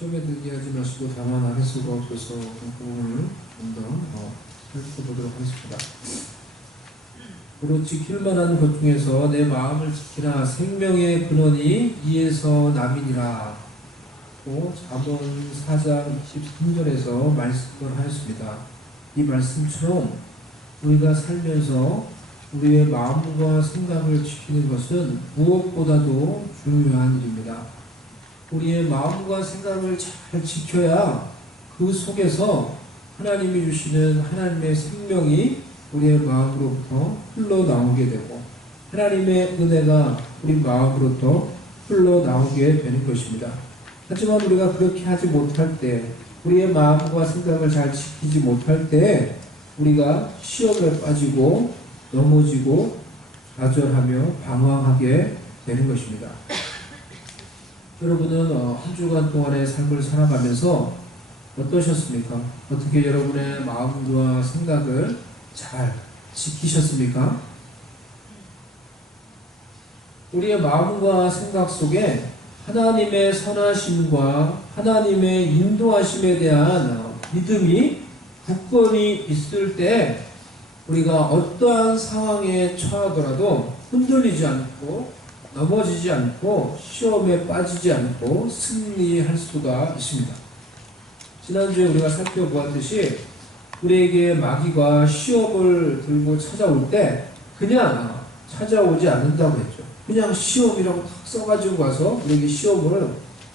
시험에 들게 하지 마시고 다만 아랫 수가 없어서 그 부분을 좀 더 살펴보도록 하겠습니다. 그로 지킬 만한 것 중에서 내 마음을 지키라. 생명의 근원이 이에서 남이니라. 잠언 4장 23절에서 말씀을 하였습니다. 이 말씀처럼 우리가 살면서 우리의 마음과 생각을 지키는 것은 무엇보다도 중요한 일입니다. 우리의 마음과 생각을 잘 지켜야 그 속에서 하나님이 주시는 하나님의 생명이 우리의 마음으로부터 흘러나오게 되고 하나님의 은혜가 우리 마음으로부터 흘러나오게 되는 것입니다. 하지만 우리가 그렇게 하지 못할 때, 우리의 마음과 생각을 잘 지키지 못할 때 우리가 시험에 빠지고 넘어지고 좌절하며 방황하게 되는 것입니다. 여러분은 한 주간 동안의 삶을 살아가면서 어떠셨습니까? 어떻게 여러분의 마음과 생각을 잘 지키셨습니까? 우리의 마음과 생각 속에 하나님의 선하심과 하나님의 인도하심에 대한 믿음이 굳건히 있을 때 우리가 어떠한 상황에 처하더라도 흔들리지 않고 넘어지지 않고 시험에 빠지지 않고 승리할 수가 있습니다. 지난주에 우리가 살펴보았듯이 우리에게 마귀가 시험을 들고 찾아올 때 그냥 찾아오지 않는다고 했죠. 그냥 시험이라고 탁 써가지고 와서 우리에게 시험을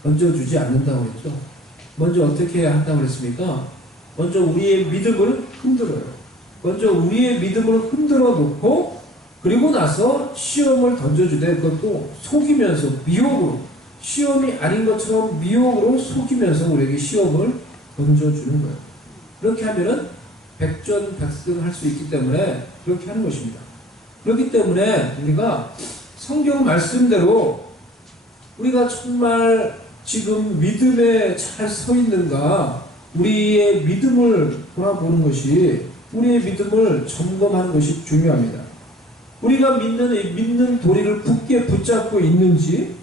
던져주지 않는다고 했죠. 먼저 어떻게 해야 한다고 그랬습니까? 먼저 우리의 믿음을 흔들어요. 먼저 우리의 믿음을 흔들어 놓고 그리고 나서 시험을 던져주되 그것도 속이면서 미혹으로 시험이 아닌 것처럼 미혹으로 속이면서 우리에게 시험을 던져주는 거예요. 그렇게 하면은 백전백승 할 수 있기 때문에 그렇게 하는 것입니다. 그렇기 때문에 우리가 성경 말씀대로 우리가 정말 지금 믿음에 잘 서 있는가 우리의 믿음을 돌아보는 것이 우리의 믿음을 점검하는 것이 중요합니다. 우리가 믿는 도리를 굳게 붙잡고 있는지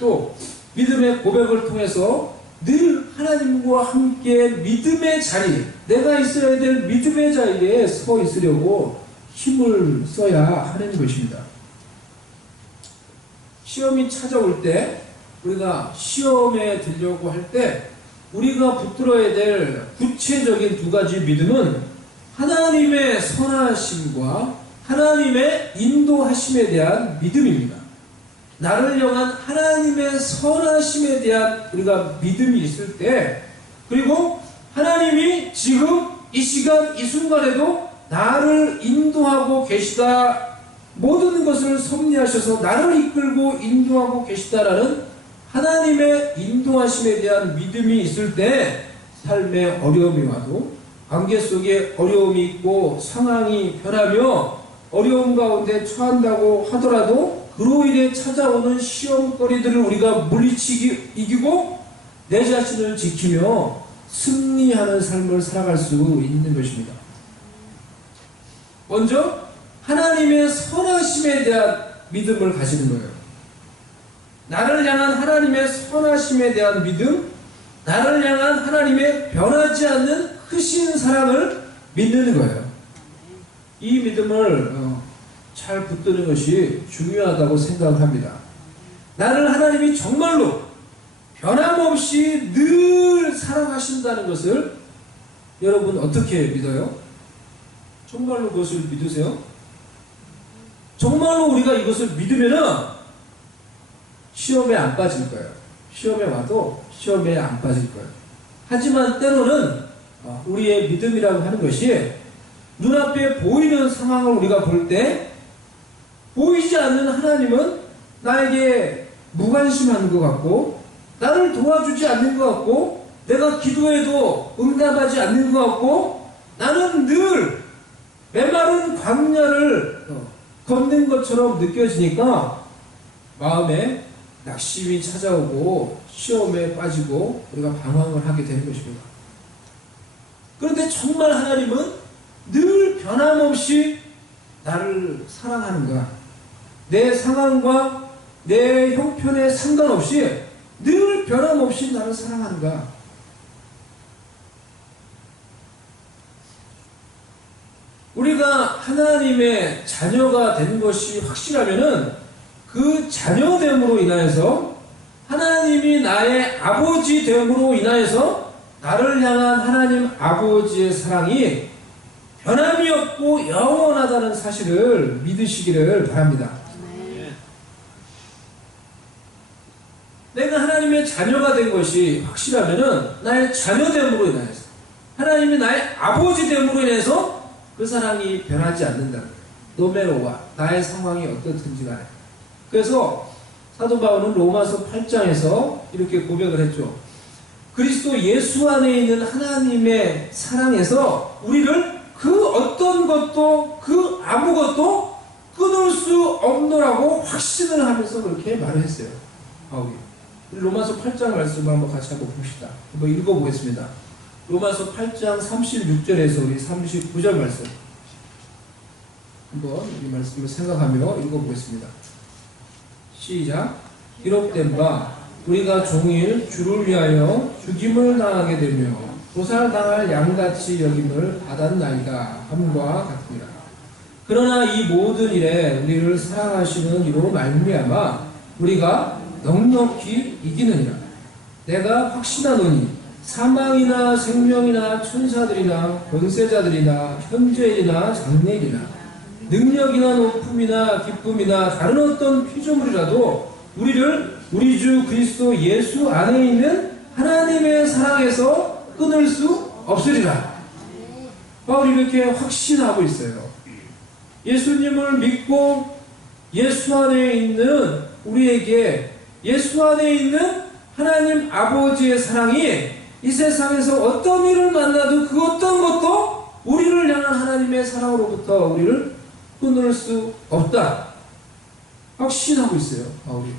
또 믿음의 고백을 통해서 늘 하나님과 함께 믿음의 자리, 내가 있어야 될 믿음의 자리에 서 있으려고 힘을 써야 하는 것입니다. 시험이 찾아올 때 우리가 시험에 들려고 할 때 우리가 붙들어야 될 구체적인 두 가지 믿음은 하나님의 선하심과 하나님의 인도하심에 대한 믿음입니다. 나를 향한 하나님의 선하심에 대한 우리가 믿음이 있을 때 그리고 하나님이 지금 이 시간 이 순간에도 나를 인도하고 계시다 모든 것을 섭리하셔서 나를 이끌고 인도하고 계시다라는 하나님의 인도하심에 대한 믿음이 있을 때 삶에 어려움이 와도 관계 속에 어려움이 있고 상황이 변하며 어려움 가운데 처한다고 하더라도 그로 인해 찾아오는 시험거리들을 우리가 물리치기 이기고 내 자신을 지키며 승리하는 삶을 살아갈 수 있는 것입니다. 먼저 하나님의 선하심에 대한 믿음을 가지는 거예요. 나를 향한 하나님의 선하심에 대한 믿음, 나를 향한 하나님의 변하지 않는 크신 사랑을 믿는 거예요. 이 믿음을 잘 붙드는 것이 중요하다고 생각합니다. 나를 하나님이 정말로 변함없이 늘 사랑하신다는 것을 여러분 어떻게 믿어요? 정말로 그것을 믿으세요? 정말로 우리가 이것을 믿으면은 시험에 안 빠질 거예요. 시험에 와도 시험에 안 빠질 거예요. 하지만 때로는 우리의 믿음이라고 하는 것이 눈앞에 보이는 상황을 우리가 볼 때 보이지 않는 하나님은 나에게 무관심한 것 같고 나를 도와주지 않는 것 같고 내가 기도해도 응답하지 않는 것 같고 나는 늘 메마른 광야를 걷는 것처럼 느껴지니까 마음에 낙심이 찾아오고 시험에 빠지고 우리가 방황을 하게 되는 것입니다. 그런데 정말 하나님은 늘 변함없이 나를 사랑하는가? 내 상황과 내 형편에 상관없이 늘 변함없이 나를 사랑하는가? 우리가 하나님의 자녀가 된 것이 확실하면은 그 자녀됨으로 인하여서 하나님이 나의 아버지 됨으로 인하여서 나를 향한 하나님 아버지의 사랑이 변함이 없고 영원하다는 사실을 믿으시기를 바랍니다. 내가 하나님의 자녀가 된 것이 확실하면은 나의 자녀됨으로 인하여서 하나님이 나의 아버지 됨으로 인해서 그 사랑이 변하지 않는다. 노메로와 나의 상황이 어떻든지 간에. 그래서 사도 바울은 로마서 8장에서 이렇게 고백을 했죠. 그리스도 예수 안에 있는 하나님의 사랑에서 우리를 그 어떤 것도 그 아무것도 끊을 수 없노라고 확신을 하면서 그렇게 말을 했어요. 바울이. 로마서 8장 말씀을 한번 같이 한번 봅시다. 한번 읽어보겠습니다. 로마서 8장 36절에서 우리 39절 말씀. 한번 이 말씀을 생각하며 읽어보겠습니다. 시작. 기록된 바 우리가 종일 주를 위하여 죽임을 당하게 되며 보살당할 양같이 여김을 받았나이다 함과 같으니라. 그러나 이 모든 일에 우리를 사랑하시는 이로 말미암아 우리가 넉넉히 이기느니라. 내가 확신하노니 사망이나 생명이나 천사들이나 권세자들이나 현재일이나 장래일이나 능력이나 높음이나 기쁨이나 다른 어떤 피조물이라도 우리를 우리 주 그리스도 예수 안에 있는 하나님의 사랑에서 끊을 수 없으리라. 바울이 이렇게 확신하고 있어요. 예수님을 믿고 예수 안에 있는 우리에게 예수 안에 있는 하나님 아버지의 사랑이 이 세상에서 어떤 일을 만나도 그 어떤 것도 우리를 향한 하나님의 사랑으로부터 우리를 끊을 수 없다. 확신하고 있어요, 바울이.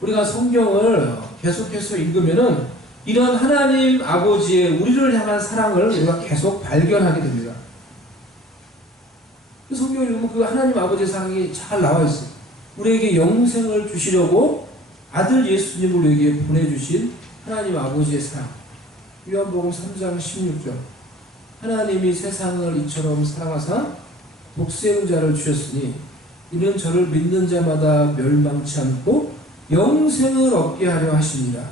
우리가 성경을 계속해서 읽으면은 이런 하나님 아버지의 우리를 향한 사랑을 우리가 계속 발견하게 됩니다. 성경을 읽으면 그 하나님 아버지의 사랑이 잘 나와 있어요. 우리에게 영생을 주시려고 아들 예수님을 우리에게 보내주신 하나님 아버지의 사랑. 요한복음 3장 16절. 하나님이 세상을 이처럼 사랑하사 독생자를 주셨으니 이는 저를 믿는 자마다 멸망치 않고 영생을 얻게 하려 하시니라.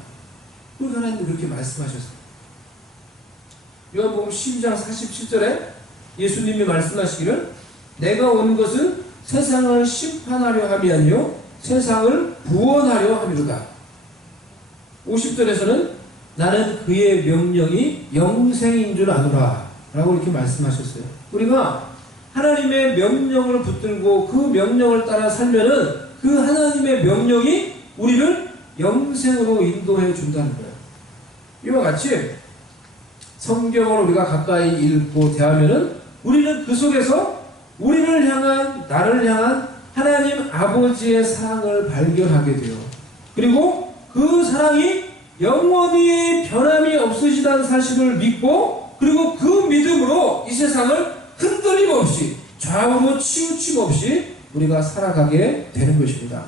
우리 하나님도 그렇게 말씀하셨어요. 요한복음 12장 47절에 예수님이 말씀하시기를 내가 온 것은 세상을 심판하려 함이 아니요 세상을 구원하려 함이로다. 50절에서는 나는 그의 명령이 영생인 줄 아노라 라고 이렇게 말씀하셨어요. 우리가 하나님의 명령을 붙들고 그 명령을 따라 살면은 그 하나님의 명령이 우리를 영생으로 인도해 준다는 거예요. 이와 같이 성경을 우리가 가까이 읽고 대하면은 우리는 그 속에서 우리를 향한, 나를 향한 하나님 아버지의 사랑을 발견하게 돼요. 그리고 그 사랑이 영원히 변함이 없으시다는 사실을 믿고 그리고 그 믿음으로 이 세상을 흔들림 없이 좌우로 치우침 없이 우리가 살아가게 되는 것입니다.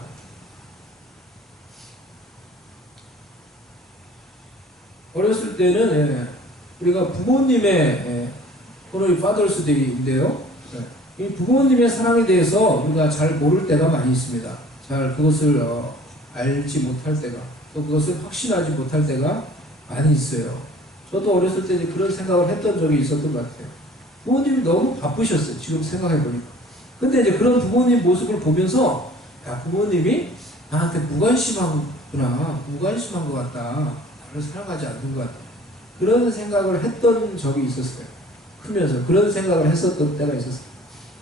어렸을 때는 우리가 부모님의 오늘 Father's Day인데요. 이 부모님의 사랑에 대해서 우리가 잘 모를 때가 많이 있습니다. 잘 그것을 알지 못할 때가 또 그것을 확신하지 못할 때가 많이 있어요. 저도 어렸을 때 그런 생각을 했던 적이 있었던 것 같아요. 부모님이 너무 바쁘셨어요. 지금 생각해보니까. 근데 이제 그런 부모님 모습을 보면서 야, 부모님이 나한테 무관심하구나. 무관심한 것 같다. 나를 사랑하지 않는 것 같다. 그런 생각을 했던 적이 있었어요. 크면서 그런 생각을 했었던 때가 있었어요.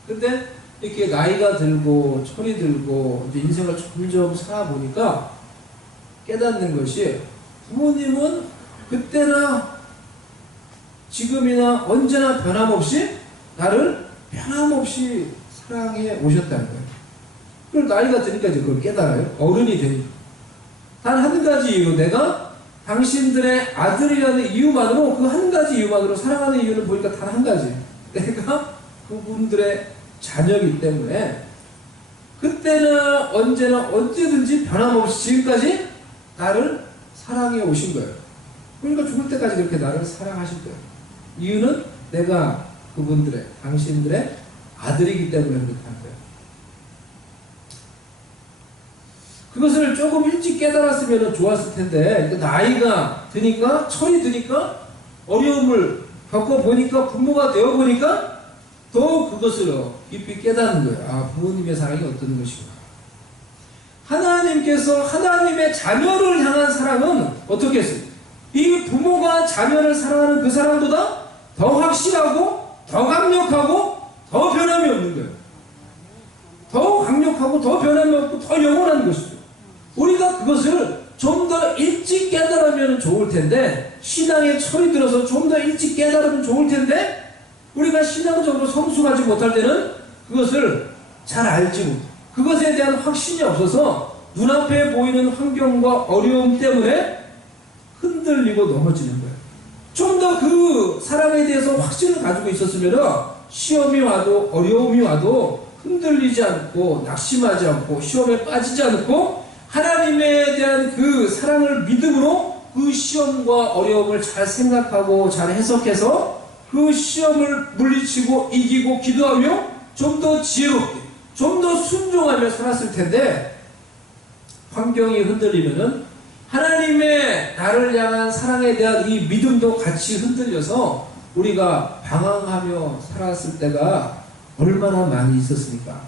근데 이렇게 나이가 들고 철이 들고 이제 인생을 점점 살아보니까 깨닫는 것이 부모님은 그때나 지금이나 언제나 변함없이 나를 변함없이 사랑해 오셨다는 거예요. 그걸 나이가 드니까 이제 그걸 깨달아요. 어른이 되니까. 단 한 가지 이유, 내가 당신들의 아들이라는 이유만으로 그 한 가지 이유만으로 사랑하는 이유는 보니까 단 한 가지. 내가 그분들의 자녀이기 때문에 그때나 언제나 언제든지 변함없이 지금까지 나를 사랑해 오신 거예요. 그러니까 죽을 때까지 그렇게 나를 사랑하실 거예요. 이유는 내가 그분들의, 당신들의 아들이기 때문에 그렇게 한 거예요. 그것을 조금 일찍 깨달았으면 좋았을 텐데, 나이가 드니까, 철이 드니까, 어려움을 겪어보니까, 부모가 되어보니까, 더 그것을 깊이 깨닫는 거예요. 아, 부모님의 사랑이 어떤 것인가. 하나님께서 하나님의 자녀를 향한 사랑은 어떻게 했어요? 이 부모가 자녀를 사랑하는 그 사랑보다 더 확실하고, 더 강력하고, 더 변함이 없는 거예요. 더 강력하고, 더 변함이 없고, 더 영원한 것이죠. 우리가 그것을 좀 더 일찍 깨달으면 좋을 텐데, 신앙에 철이 들어서 좀 더 일찍 깨달으면 좋을 텐데, 우리가 신앙적으로 성숙하지 못할 때는 그것을 잘 알지 못해요. 그것에 대한 확신이 없어서 눈앞에 보이는 환경과 어려움 때문에 흔들리고 넘어지는 거예요. 좀 더 그 사랑에 대해서 확신을 가지고 있었으면 시험이 와도 어려움이 와도 흔들리지 않고 낙심하지 않고 시험에 빠지지 않고 하나님에 대한 그 사랑을 믿음으로 그 시험과 어려움을 잘 생각하고 잘 해석해서 그 시험을 물리치고 이기고 기도하며 좀 더 지혜롭게 좀 더 순종하며 살았을 텐데, 환경이 흔들리면은 하나님의 나를 향한 사랑에 대한 이 믿음도 같이 흔들려서 우리가 방황하며 살았을 때가 얼마나 많이 있었습니까?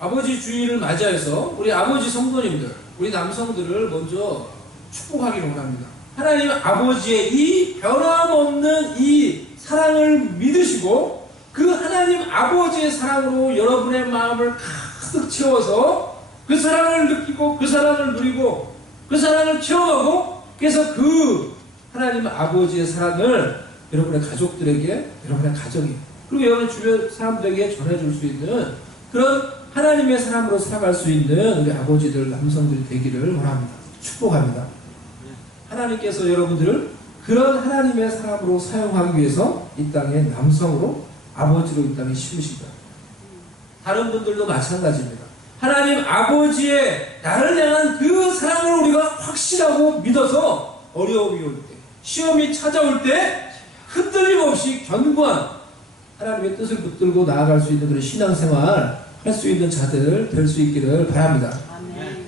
아버지 주일을 맞이해서 우리 아버지 성도님들, 우리 남성들을 먼저 축복하기를 원합니다. 하나님 아버지의 이 변함없는 이 사랑을 믿으시고 그 하나님 아버지의 사랑으로 여러분의 마음을 가득 채워서 그 사랑을 느끼고 그 사랑을 누리고 그 사랑을 체험하고, 그래서 그 하나님 아버지의 사랑을 여러분의 가족들에게, 여러분의 가정에, 그리고 여러분 주변 사람들에게 전해줄 수 있는 그런 하나님의 사랑으로 살아갈 수 있는 우리 아버지들, 남성들이 되기를 원합니다. 축복합니다. 하나님께서 여러분들을 그런 하나님의 사랑으로 사용하기 위해서 이 땅에 남성으로, 아버지로 이 땅에 심으신 거예요. 다른 분들도 마찬가지입니다. 하나님 아버지의 나를 향한 그 사랑을 우리가 확실하고 믿어서 어려움이 올 때, 시험이 찾아올 때 흔들림 없이 견고한 하나님의 뜻을 붙들고 나아갈 수 있는 그런 신앙생활 할 수 있는 자들 될 수 있기를 바랍니다. 아멘.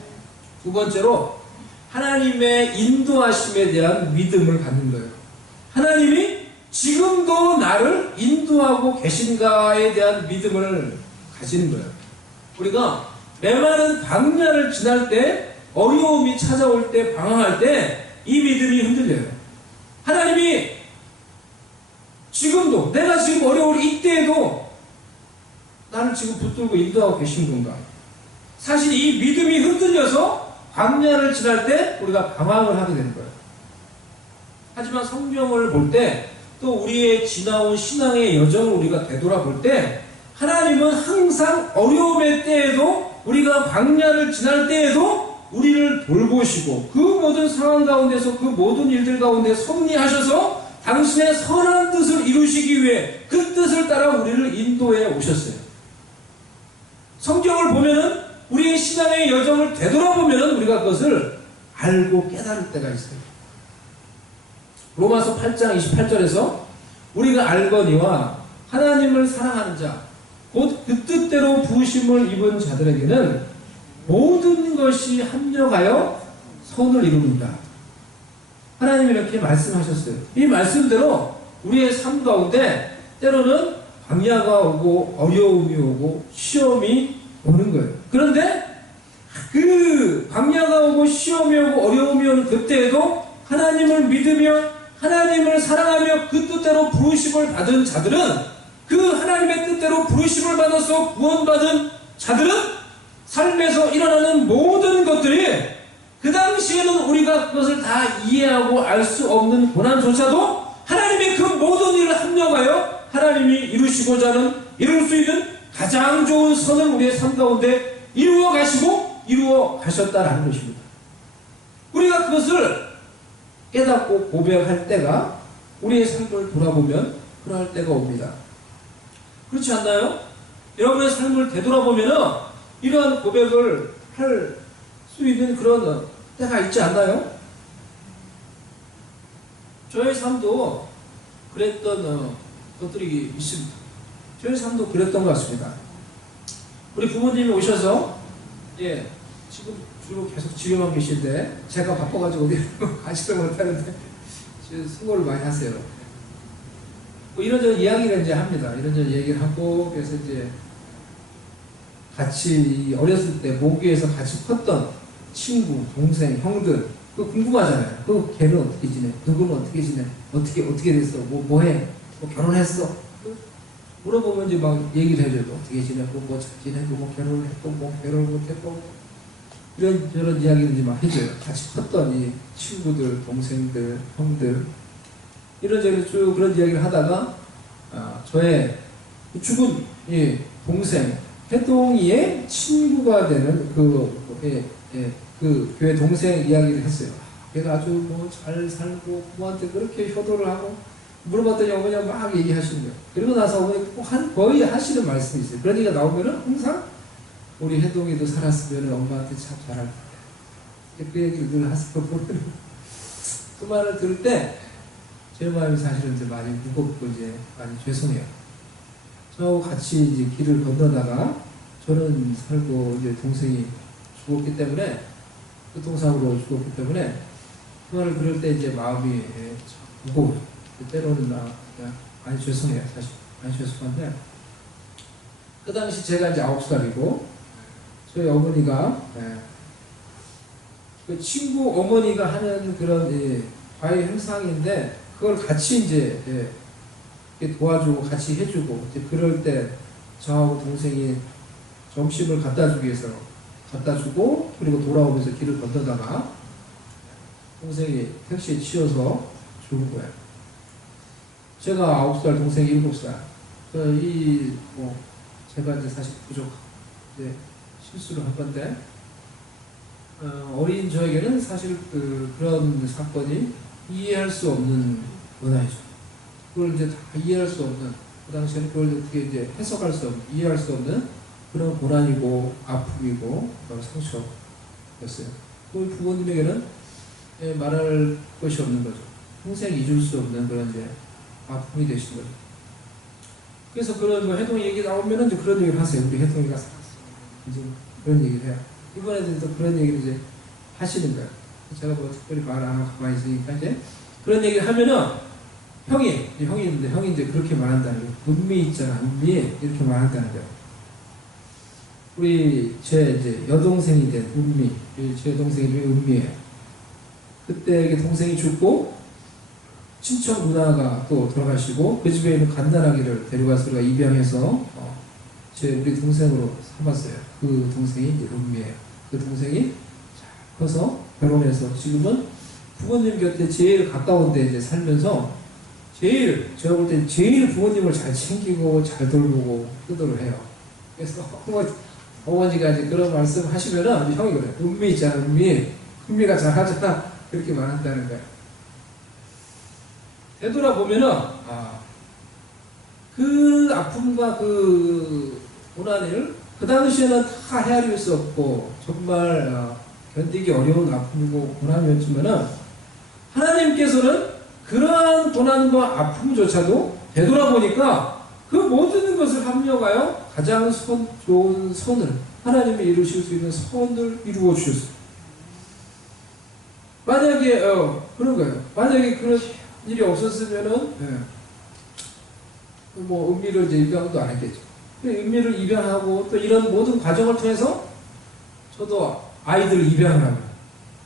두 번째로 하나님의 인도하심에 대한 믿음을 갖는 거예요. 하나님이 지금도 나를 인도하고 계신가에 대한 믿음을 가지는 거예요. 우리가 메마른 광야를 지날 때, 어려움이 찾아올 때, 방황할 때 이 믿음이 흔들려요. 하나님이 지금도, 내가 지금 어려울 이때에도 나를 지금 붙들고 인도하고 계신 건가? 사실 이 믿음이 흔들려서 광야를 지날 때 우리가 방황을 하게 되는 거예요. 하지만 성경을 볼 때, 또 우리의 지나온 신앙의 여정을 우리가 되돌아볼 때, 하나님은 항상 어려움의 때에도, 우리가 광야를 지날 때에도 우리를 돌보시고 그 모든 상황 가운데서 그 모든 일들 가운데 섭리하셔서 당신의 선한 뜻을 이루시기 위해 그 뜻을 따라 우리를 인도해 오셨어요. 성경을 보면은, 우리의 신앙의 여정을 되돌아보면은 우리가 그것을 알고 깨달을 때가 있어요. 로마서 8장 28절에서 우리가 알거니와 하나님을 사랑하는 자, 곧 그 뜻대로 부으심을 입은 자들에게는 모든 것이 합력하여 선을 이루는다. 하나님이 이렇게 말씀하셨어요. 이 말씀대로 우리의 삶 가운데 때로는 광야가 오고 어려움이 오고 시험이 오는 거예요. 그런데 그 광야가 오고 시험이 오고 어려움이 오는 그때에도 하나님을 믿으며 하나님을 사랑하며 그 뜻대로 부르심을 받은 자들은, 그 하나님의 뜻대로 부르심을 받아서 구원받은 자들은 삶에서 일어나는 모든 것들이, 그 당시에는 우리가 그것을 다 이해하고 알 수 없는 고난조차도 하나님의 그 모든 일을 합력하여 하나님이 이루시고자 하는, 이룰 수 있는 가장 좋은 선을 우리의 삶 가운데 이루어 가시고 이루어 가셨다라는 것입니다. 우리가 그것을 깨닫고 고백할 때가, 우리의 삶을 돌아보면 그럴 때가 옵니다. 그렇지 않나요? 여러분의 삶을 되돌아보면 이러한 고백을 할 수 있는 그런 때가 있지 않나요? 저의 삶도 그랬던 것들이 있습니다. 저희 삶도 그랬던 것 같습니다. 우리 부모님이 오셔서 지금 주로 계속 집에만 계신데 제가 바빠가지고 어디 가지를 못하는데 수고를 많이 하세요. 뭐 이런저런 이야기를 이제 합니다. 이런저런 얘기를 하고 그래서 이제 같이 어렸을 때 모교에서 같이 컸던 친구, 동생, 형들 그거 궁금하잖아요. 걔는 어떻게 지내? 누구는 어떻게 지내? 어떻게 됐어? 뭐 해? 뭐 결혼했어? 물어보면 이제 막 얘기를 해줘요. 어떻게 지내고, 뭐 잘 지내고, 뭐 결혼을 했고, 뭐 결혼을 못했고, 이런 이야기를 이제 막 해줘요. 같이 컸던 이 친구들, 동생들, 형들. 이런저런 쭉 그런 이야기를 하다가, 저의 죽은 동생, 해동이의 친구가 되는 그 교회 동생 이야기를 했어요. 걔가 아주 뭐 잘 살고 부모한테 그렇게 효도를 하고 물어봤더니 어머니가 막 얘기하시는 거예요. 그리고 나서 어머니 거의 하시는 말씀이 있어요. 그런 얘기가 나오면은 항상 우리 해동이도 살았으면 엄마한테 참 잘할 거야. 그 얘기를 늘 하시고 보면 그 말을 들을 때 제 마음이 사실은 이제 많이 무겁고 이제 많이 죄송해요. 저하고 같이 이제 길을 건너다가 저는 살고 이제 동생이 죽었기 때문에 교통사고로 죽었기 때문에 그 말을 들을 때 이제 마음이 무거워요. 때로는 많이 죄송해요. 사실 많이 죄송한데 그 당시 제가 이제 9살이고 저희 어머니가 그 친구 어머니가 하는 그런 과외 형상인데 그걸 같이 이제 도와주고 같이 해주고 이제 그럴 때 저하고 동생이 점심을 갖다 주기 위해서 갖다 주고 그리고 돌아오면서 길을 건너다가 동생이 택시에 치여서 죽은 거예요. 제가 9살, 동생이 7살. 제가 이제 사실 이제 실수를 한 건데, 어린 저에게는 사실 그런 사건이 이해할 수 없는 문화이죠. 그걸 이제 다 이해할 수 없는, 그 당시에는 그걸 어떻게 이제 해석할 수 없는, 이해할 수 없는 그런 고난이고, 아픔이고, 상처였어요. 그 부모님에게는 말할 것이 없는 거죠. 평생 잊을 수 없는 그런 이제 아픔이 되신 거죠. 그래서 그런 뭐 해동이 얘기 나오면은 이제 그런 얘기를 하세요. 우리 해동이가 살았어. 이제 그런 얘기를 해요. 이번에도 또 그런 얘기를 이제 하시는 거예요. 제가 뭐 특별히 말 안 하고 가만히 있으니까 이제 그런 얘기를 하면은 형이 있는데 형이 이제 그렇게 말한다는 거예요. 은미 있잖아. 은미. 이렇게 말한다는 거예요. 제 이제 여동생이 된 은미. 제 동생이 은미예요. 그때 동생이 죽고 친척 누나가 또 돌아가시고 그 집에 있는 갓난아기를 데려가서 우리가 입양해서 우리 동생으로 삼았어요. 그 동생이 이제 은미예요. 그 동생이 커서 결혼해서 지금은 부모님 곁에 제일 가까운 데 이제 살면서 제가 볼 때 제일 부모님을 잘 챙기고 잘 돌보고 효도를 해요. 그래서 어머니가 이제 그런 말씀 하시면은 형이 그래. 은미 있잖아, 은미가 잘 하잖아. 그렇게 말한다는 거예요. 되돌아보면은, 그 아픔과 그 고난을 그 당시에는 다 헤아릴 수 없고, 정말 견디기 어려운 아픔이고 고난이었지만은, 하나님께서는 그러한 고난과 아픔조차도 되돌아보니까 그 모든 것을 합력하여 가장 좋은 선을, 하나님이 이루실 수 있는 선을 이루어 주셨어요. 만약에, 그런 거예요. 만약에 그런 일이 없었으면은, 뭐, 은미를 이제 입양도 안 했겠죠. 은미를 입양하고 또 이런 모든 과정을 통해서 저도 아이들을 입양을 합니다.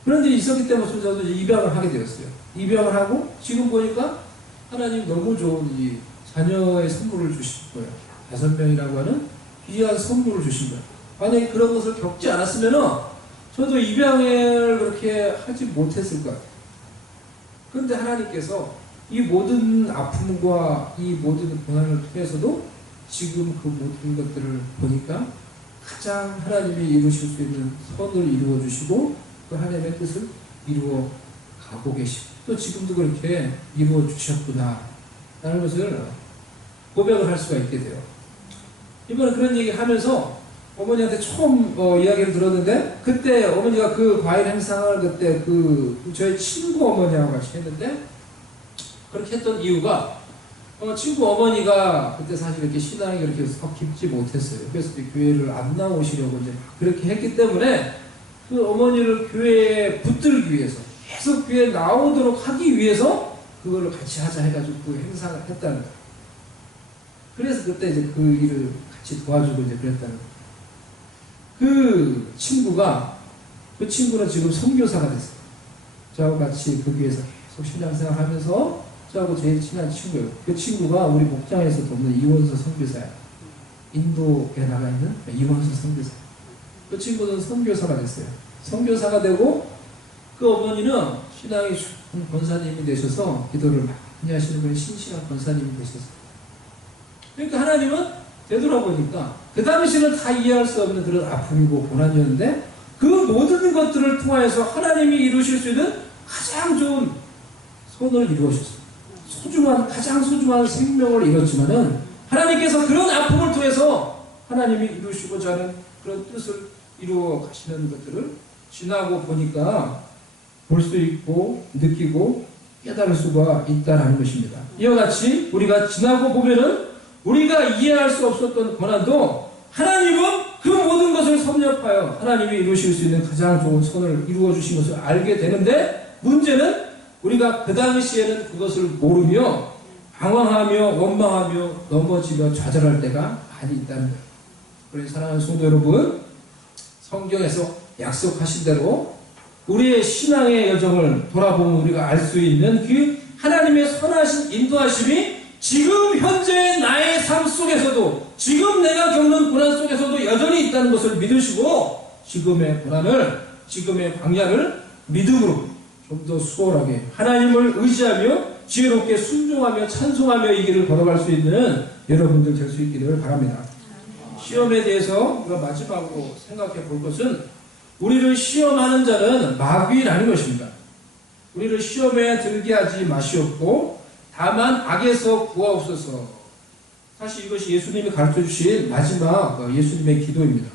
그런 일이 있었기 때문에 저도 이제 입양을 하게 되었어요. 입양을 하고 지금 보니까 하나님 너무 좋은 이 자녀의 선물을 주신 거예요. 5명이라고 하는 귀한 선물을 주신 거예요. 만약에 그런 것을 겪지 않았으면은 저도 입양을 그렇게 하지 못했을 것 같아요. 그런데 하나님께서 이 모든 아픔과 이 모든 고난을 통해서도 지금 그 모든 것들을 보니까 가장 하나님이 이루실 수 있는 선을 이루어 주시고 그 하나님의 뜻을 이루어 가고 계시고 또 지금도 그렇게 이루어 주셨구나 라는 것을 고백을 할 수가 있게 돼요. 이번에 그런 얘기를 하면서 어머니한테 처음 이야기를 들었는데, 그때 어머니가 그 과일 행상을 그때 저희 친구 어머니하고 같이 했는데, 그렇게 했던 이유가 친구 어머니가 그때 사실 이렇게 신앙이 그렇게 썩 깊지 못했어요. 그래서 교회를 안 나오시려고 이제 그렇게 했기 때문에 그 어머니를 교회에 붙들기 위해서 계속 교회에 나오도록 하기 위해서 그걸로 같이 하자 해가지고 그 행사를 했다는 거예요. 그래서 그때 이제 그 일을 같이 도와주고 이제 그랬다는 거예요. 그 친구는 지금 선교사가 됐어요. 저하고 같이 그 교회에서 계속 신앙생활 하면서 저하고 제일 친한 친구예요. 그 친구가 우리 목장에서 돕는 이원서 선교사예요. 인도에 나가 있는 이원서 선교사. 그 친구는 선교사가 됐어요. 선교사가 되고 그 어머니는 신앙이 좋은 권사님이 되셔서 기도를 많이 하시는 분이 신실한 권사님이 되셨어요. 그러니까 하나님은 되돌아보니까 그 당시는 다 이해할 수 없는 그런 아픔이고 고난이었는데 그 모든 것들을 통하여서 하나님이 이루실 수 있는 가장 좋은 선을 이루어주셨어요. 가장 소중한 생명을 이뤘지만은 하나님께서 그런 아픔을 통해서 하나님이 이루시고자 하는 그런 뜻을 이루어 가시는 것들을 지나고 보니까 볼 수 있고 느끼고 깨달을 수가 있다는 것입니다. 이와 같이 우리가 지나고 보면은 우리가 이해할 수 없었던 고난도 하나님은 그 모든 것을 섭렵하여 하나님이 이루실 수 있는 가장 좋은 선을 이루어 주신 것을 알게 되는데, 문제는 우리가 그 당시에는 그것을 모르며 방황하며 원망하며 넘어지며 좌절할 때가 많이 있다는 거예요. 우리 사랑하는 성도 여러분, 성경에서 약속하신 대로 우리의 신앙의 여정을 돌아보면 우리가 알 수 있는 그 하나님의 선하신 인도하심이 지금 현재 나의 삶 속에서도, 지금 내가 겪는 고난 속에서도 여전히 있다는 것을 믿으시고, 지금의 고난을, 지금의 광야를 믿음으로 좀 더 수월하게 하나님을 의지하며 지혜롭게 순종하며 찬송하며 이 길을 걸어갈 수 있는 여러분들 될 수 있기를 바랍니다. 시험에 대해서 우리가 마지막으로 생각해 볼 것은, 우리를 시험하는 자는 마귀라는 것입니다. 우리를 시험에 들게 하지 마시옵고 다만 악에서 구하옵소서. 사실 이것이 예수님이 가르쳐주신 마지막 예수님의 기도입니다.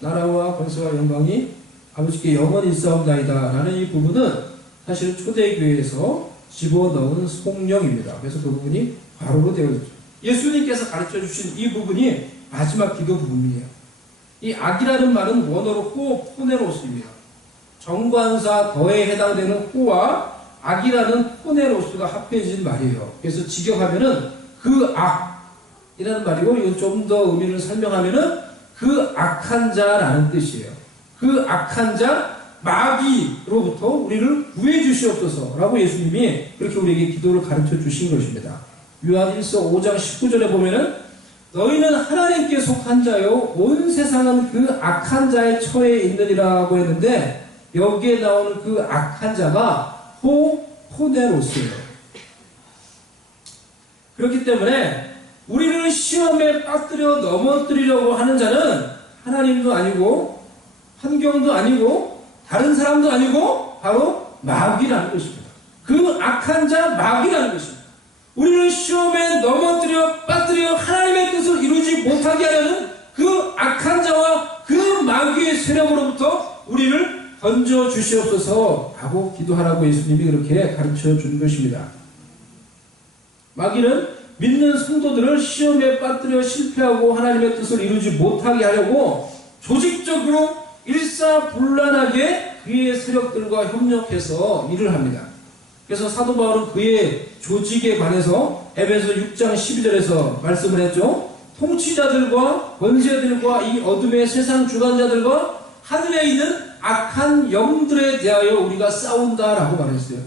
나라와 권세와 영광이 아버지께 영원히 있사옵나이다 라는 이 부분은 사실 초대교회에서 집어넣은 성령입니다. 그래서 그 부분이 바로로 되어 있죠. 예수님께서 가르쳐주신 이 부분이 마지막 기도 부분이에요. 이 악이라는 말은 원어로 호포네로스입니다. 정관사 더에 해당되는 호와 악이라는 포네로스가 합해진 말이에요. 그래서 직역하면은 그 악이라는 말이고, 이건 좀 더 의미를 설명하면은 그 악한 자라는 뜻이에요. 그 악한 자 마귀로부터 우리를 구해 주시옵소서라고 예수님이 그렇게 우리에게 기도를 가르쳐 주신 것입니다. 요한일서 5장 19절에 보면은 너희는 하나님께 속한 자요 온 세상은 그 악한 자의 처에 있느니라고 했는데, 여기에 나오는 그 악한 자가 포네로스예요. 그렇기 때문에 우리를 시험에 빠뜨려 넘어뜨리려고 하는 자는 하나님도 아니고 환경도 아니고 다른 사람도 아니고 바로 마귀라는 것입니다. 그 악한 자 마귀라는 것입니다. 우리를 시험에 넘어뜨려 빠뜨려 하나님의 뜻을 이루지 못하게 하려는 그 악한 자와 그 마귀의 세력으로부터 우리를 건져 주시옵소서 라고 기도하라고 예수님이 그렇게 가르쳐 준 것입니다. 마귀는 믿는 성도들을 시험에 빠뜨려 실패하고 하나님의 뜻을 이루지 못하게 하려고 조직적으로 일사불란하게 그의 세력들과 협력해서 일을 합니다. 그래서 사도 바울은 그의 조직에 관해서 에베소 6장 12절에서 말씀을 했죠. 통치자들과 권세들과 이 어둠의 세상 주관자들과 하늘에 있는 악한 영들에 대하여 우리가 싸운다라고 말했어요.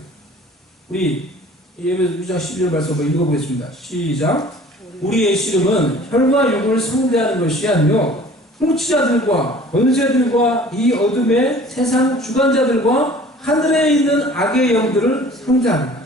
우리 에베소 6장 12절 말씀 한번 읽어보겠습니다. 시작. 우리의 씨름은 혈과 육을 상대하는 것이 아니요 통치자들과 권세들과 이 어둠의 세상 주관자들과 하늘에 있는 악의 영들을 상대합니다.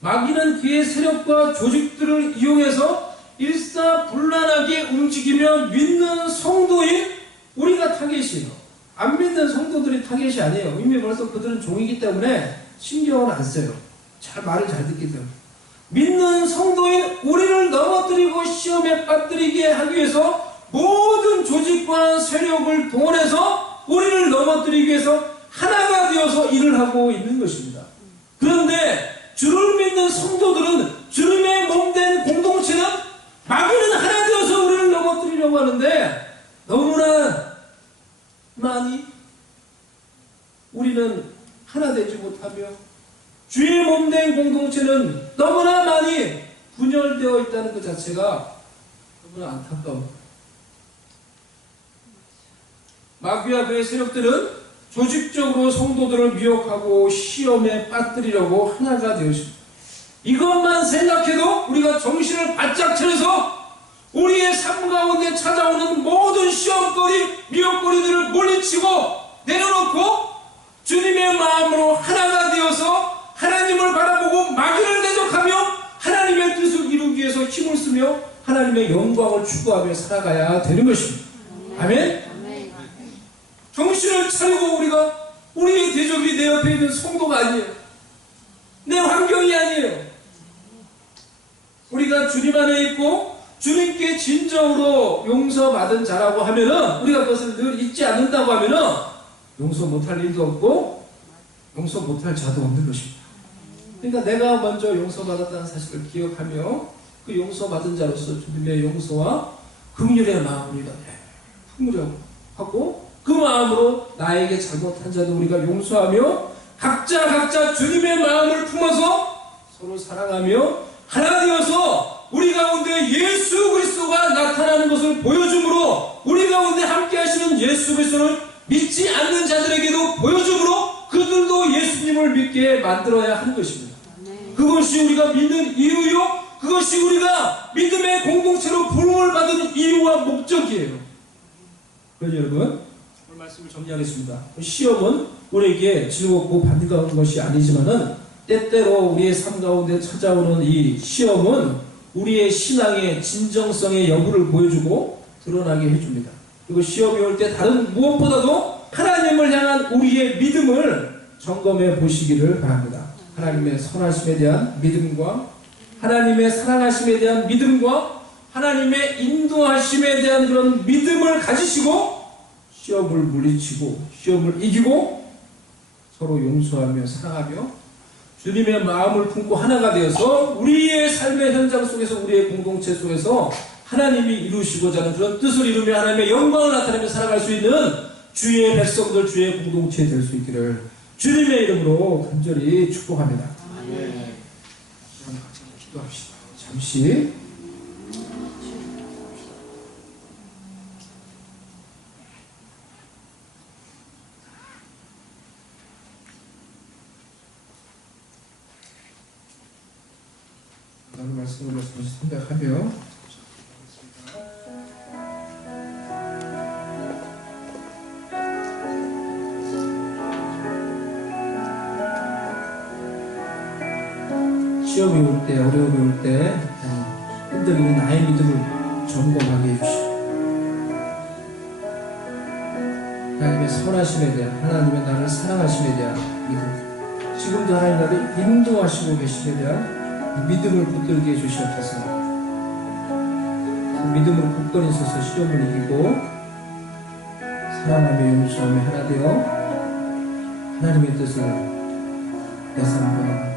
마귀는 그의 세력과 조직들을 이용해서 일사불란하게 움직이며 믿는 성도인 우리가 타겟이에요. 안 믿는 성도들이 타겟이 아니에요. 이미 벌써 그들은 종이기 때문에 신경을 안 써요. 말을 잘 듣기 때문에. 믿는 성도인 우리를 넘어뜨리고 시험에 빠뜨리게 하기 위해서 모든 조직과 세력을 동원해서 우리를 넘어뜨리기 위해서 하나가 되어서 일을 하고 있는 것입니다. 그런데 주를 믿는 성도들은 주님의 몸된 공동체는 마귀는 하나 되어서 우리를 넘어뜨리려고 하는데 너무나 많이 우리는 하나 되지 못하며 주의 몸된 공동체는 너무나 많이 분열되어 있다는 것 자체가 너무나 안타까운. 마귀와 그의 세력들은 조직적으로 성도들을 미혹하고 시험에 빠뜨리려고 하나가 되었습니다. 이것만 생각해도 우리가 정신을 바짝 차려서 우리의 삶 가운데 찾아오는 모든 시험거리, 미혹거리들을 물리치고 내려놓고 주님의 마음으로 하나가 되어서 하나님을 바라보고 마귀를 대적하며 하나님의 뜻을 이루기 위해서 힘을 쓰며 하나님의 영광을 추구하며 살아가야 되는 것입니다. 아멘? 정신을 차리고 우리가 우리의 대적이 내 옆에 있는 성도가 아니에요. 내 환경이 아니에요. 우리가 주님 안에 있고 주님께 진정으로 용서받은 자라고 하면은 우리가 그것을 늘 잊지 않는다고 하면은 용서 못할 일도 없고 용서 못할 자도 없는 것입니다. 그러니까 내가 먼저 용서받았다는 사실을 기억하며 그 용서받은 자로서 주님의 용서와 긍휼의 마음을 우리가 품으려고 하고 그 마음으로 나에게 잘못한 자도 우리가 용서하며 각자 주님의 마음을 품어서 서로 사랑하며 하나 되어서 우리 가운데 예수 그리스도가 나타나는 것을 보여줌으로 우리 가운데 함께 하시는 예수 그리스도를 믿지 않는 자들에게도 보여줌으로 그들도 예수님을 믿게 만들어야 하는 것입니다. 그것이 우리가 믿는 이유요, 그것이 우리가 믿음의 공동체로 부름을 받은 이유와 목적이에요. 그래서 여러분 오늘 말씀을 정리하겠습니다. 시험은 우리에게 즐겁고 반가운 것이 아니지만은 때때로 우리의 삶 가운데 찾아오는 이 시험은 우리의 신앙의 진정성의 여부를 보여주고 드러나게 해줍니다. 그리고 시험이 올 때 다른 무엇보다도 하나님을 향한 우리의 믿음을 점검해 보시기를 바랍니다. 하나님의 선하심에 대한 믿음과 하나님의 사랑하심에 대한 믿음과 하나님의 인도하심에 대한 그런 믿음을 가지시고 시험을 물리치고 시험을 이기고 서로 용서하며 사랑하며 주님의 마음을 품고 하나가 되어서 우리의 삶의 현장 속에서 우리의 공동체 속에서 하나님이 이루시고자 하는 그런 뜻을 이루며 하나님의 영광을 나타내며 살아갈 수 있는 주의 백성들, 주의 공동체 될 수 있기를 주님의 이름으로 간절히 축복합니다. 아멘. 기도합시다. 잠시 하나님 말씀으로 다시 생각하며 시험이 올 때, 어려움이 올 때 흔들리는 나의 믿음을 점검하게 해주시고 하나님의 선하심에 대한, 하나님의 나를 사랑하심에 대한 믿음, 지금도 하나님 나를 인도하시고 계심에 대한 믿음을 붙들게 해주시옵소서. 그 믿음으로 굳건히 서서 시험을 이기고 사랑하며 용서하며 하나 되어 하나님의 뜻을 내 삶과